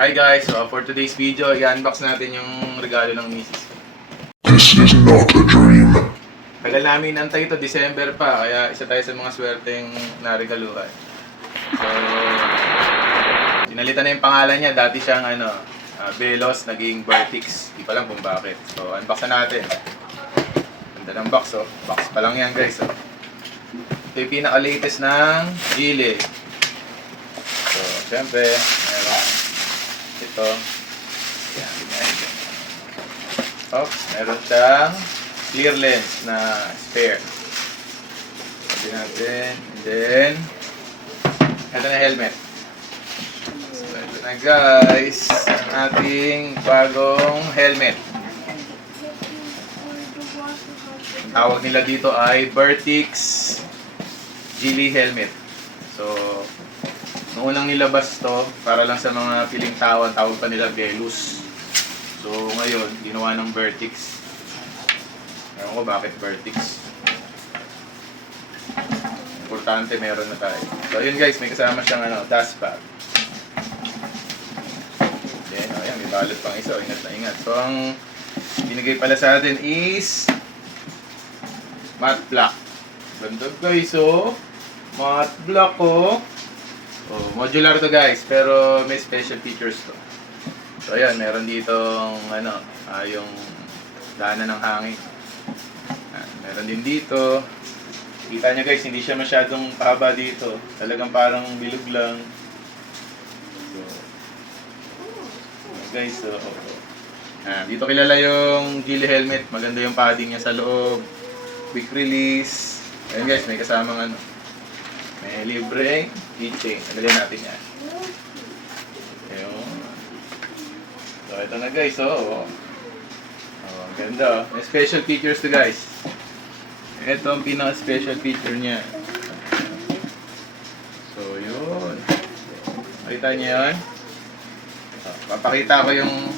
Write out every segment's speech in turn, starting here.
Hi guys, so for today's video, i-unbox natin yung regalo ng misis ko. This is not a dream. Tagal namin nantay ito, December pa, kaya isa tayo sa mga swerteng naregaluhan. So, pinalitan na yung pangalan niya, dati siyang Velos, naging Vertix. Di pa lang kung bakit. So, unbox na natin. Ganda ng box, oh. Box pa lang yan guys, oh. Ito yung pinaka-latest ng Geely. So, syempre, meron ito. Yan, yan. Oops, meron siyang clear lens na spare. Sabi natin. And then, ito na helmet. So, ito na guys, ang ating bagong helmet. Ang tawag nila dito ay Vertix Geely helmet. So, noong unang nilabas to, para lang sa mga piling tao, ang tawag pa nila Velus. So, ngayon, ginawa ng Vertix. Ewan ko bakit Vertix. Importante, meron na tayo. So, yun guys, may kasama siyang dust bag. Then, ayan, may balot pang isa. Ingat na ingat. So, ang binigay pala sa atin is matte black. Ganda guys, oh. Matte black, oh. Oh, modular to guys, pero may special features to. So ayan, meron ditong yung daanan ng hangin. Meron din dito. Kita nyo guys, hindi siya masyadong pahaba dito. Talagang parang bilog lang. So, guys, so, dito kilala yung Geely helmet. Maganda yung padding niya sa loob. Quick release. Ayan guys, may kasamang may libreng keychain. Tagalin natin yan. Ayun. So, ito na guys, oh. Oh, ganda, oh. May special features to guys. Ito ang pinaka-special feature niya. So, yun. Makita niyo yun? Oh, papakita ko yung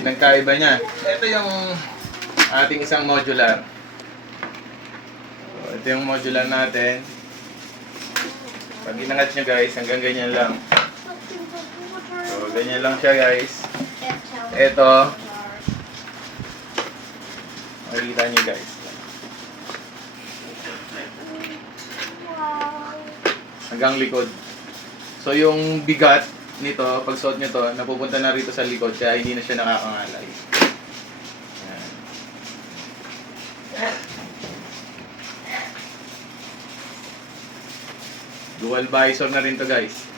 pinagkaiba niya. Ito yung ating isang modular. So, ito yung modular natin. Pag inangat nyo guys, hanggang ganyan lang. So, ganyan lang siya guys. Ito. Makikita nyo guys. Hanggang likod. So, yung bigat nito, pag suot nyo to, napupunta na rito sa likod, kaya hindi na siya nakakangalay. Ayan. Dual visor na rin to guys.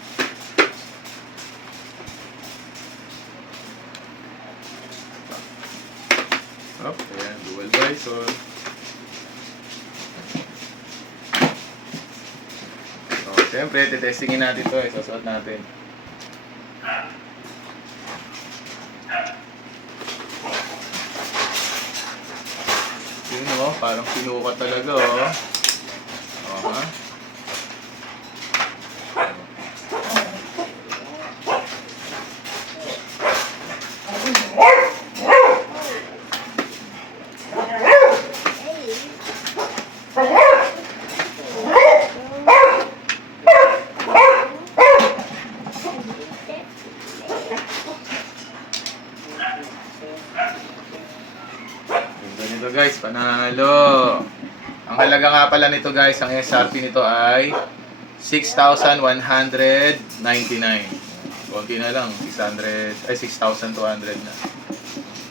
Oh, ayan, dual visor. So, siyempre, titestingin natin to. Isasuot natin. Yun o, parang sinukat talaga o. Oh, ha? Ganito guys, panalo. Ang halaga nga pala nito guys, ang SRP nito ay 6,199. Konti na lang, 6,200 na.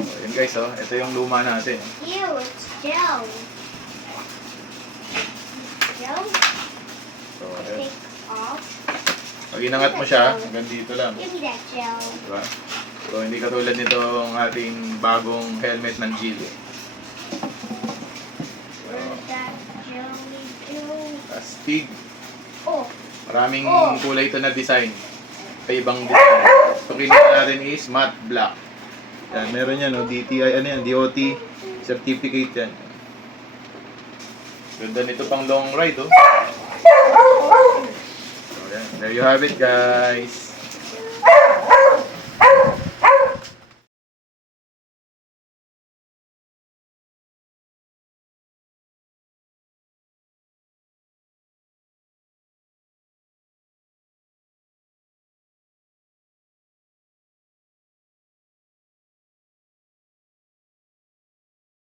So, yun guys, oh, ito yung luma natin. Ew, it's gel. Gel? So, ayun. Take off. Pag inangat mo siya, hanggang dito lang. Give me that gel. Diba? So, hindi katulad nito ang ating bagong helmet ng Geely. Where's that jelly do? Astig. Oh, Maraming kulay ito na design. Ibang design. So, kinuha natin is matte black. Yan, meron yan, no? DTI, DOT certificate yan. Ganda nito pang long ride, oh. So, yan. There you have it, guys.